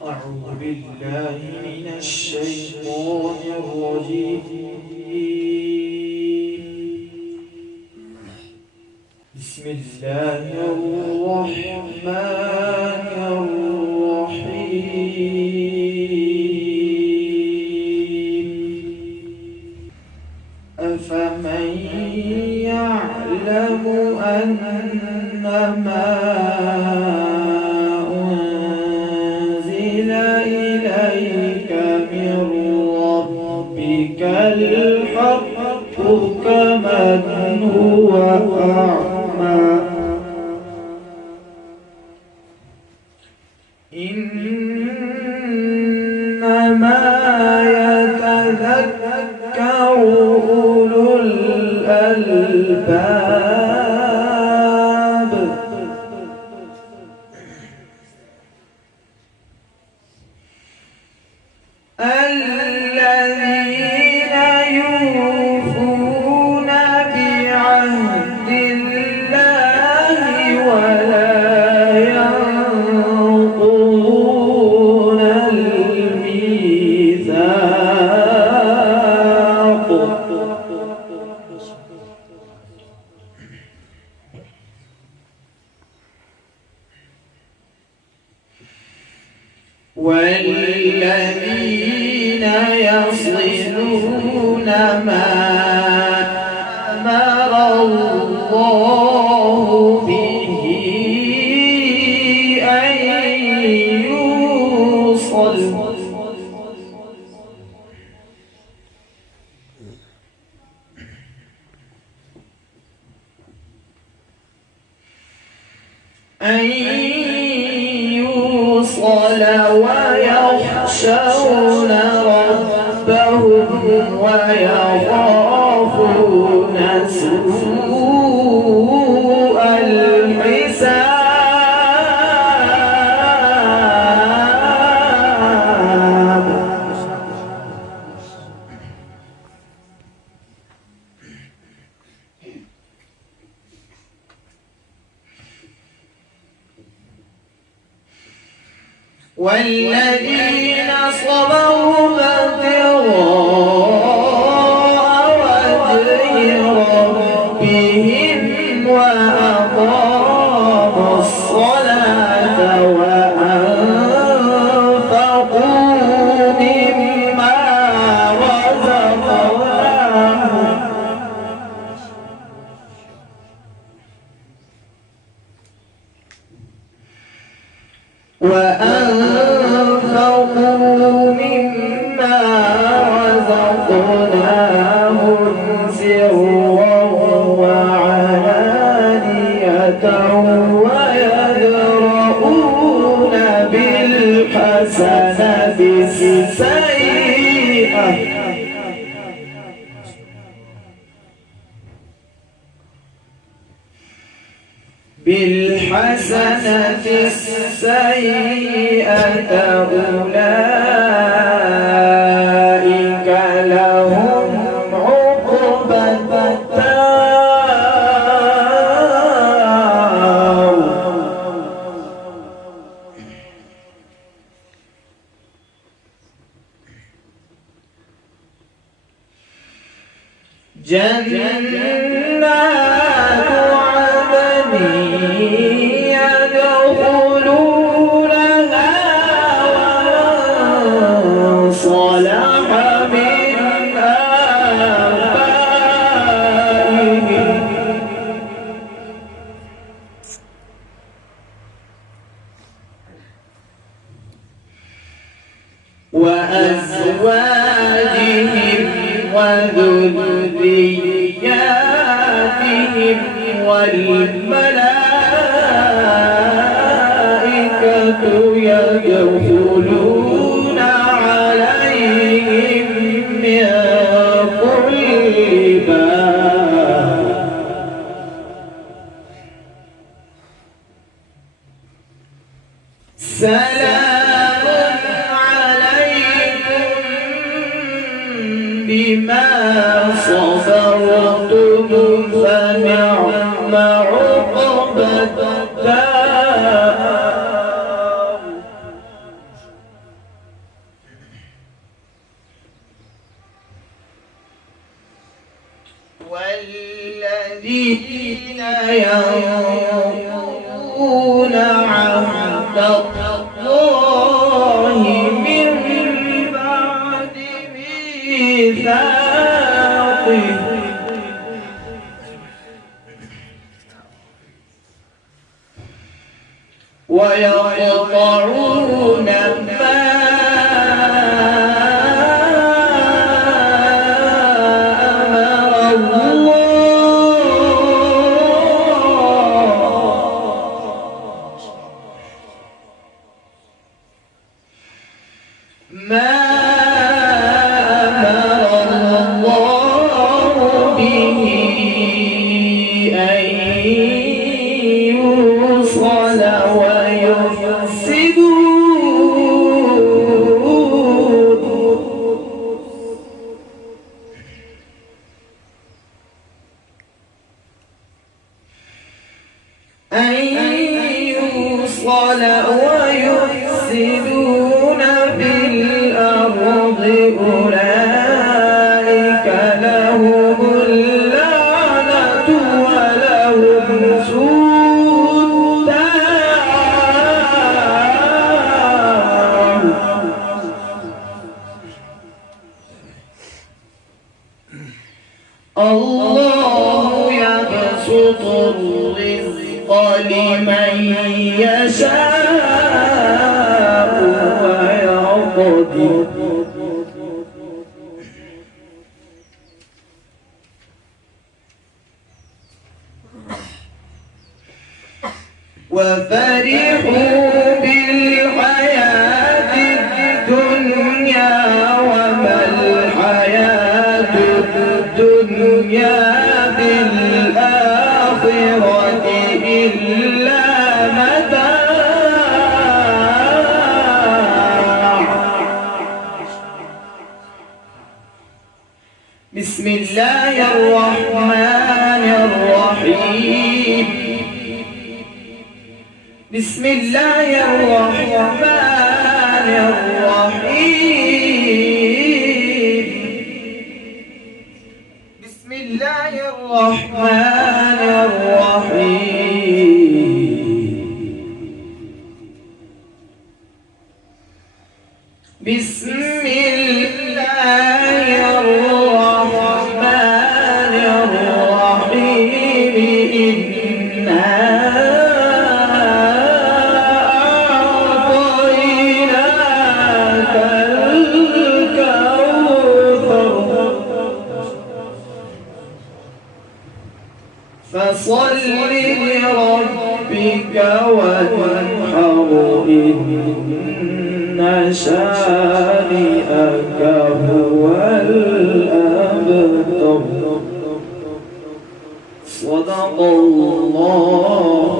أعوذ بالله من الشيطان الرجيم. بسم الله الرحمن الرحيم. أفمن يعلم أنما إليك من ربك الحق كمن هو أعمى إنما يتذكر أولو الألباب. الذين يوفون بعهد الله ولا ينقضون الميثاق. والذين يصلون ما أمر الله به أن يوصل ويخشون ربهم ويخافون سوء الحساب. والذين صبروا ابتغاء وجه ربهم وأقاموا الصلاة وأنفقوا مما رزقناهم سرا وعلانية ويدرؤون بالحسنة السيئة أولئك لهم عقبى الدار. جنات عدن يدخلونها ومن صلح من آبائهم وأزواجهم وذرياتهم والملائكة يدخلون عليهم من كل باب. سلام عليكم بما صبرتم فنعم عقبى الدار. والذين ينقضون عهد الله من بعد ميثاقه ويقطعون ما ويفسدون في الأرض أولئك لهم اللعنة ولهم سوء الدار. الله يبسط الرزق لمن يشاء ويقدر وفرحوا بالحياة الدنيا وما الحياة الدنيا بالآخرة إلا متاع. بسم الله الرحمن الرحيم. بسم الله الرحمن الرحيم. بسم الله الرحمن الرحيم. بسم الله الرحمن الرحيم. إنا أعطيناك الكوثر فصل لربك وانحر إن شانئك هو الأبتر. صدق الله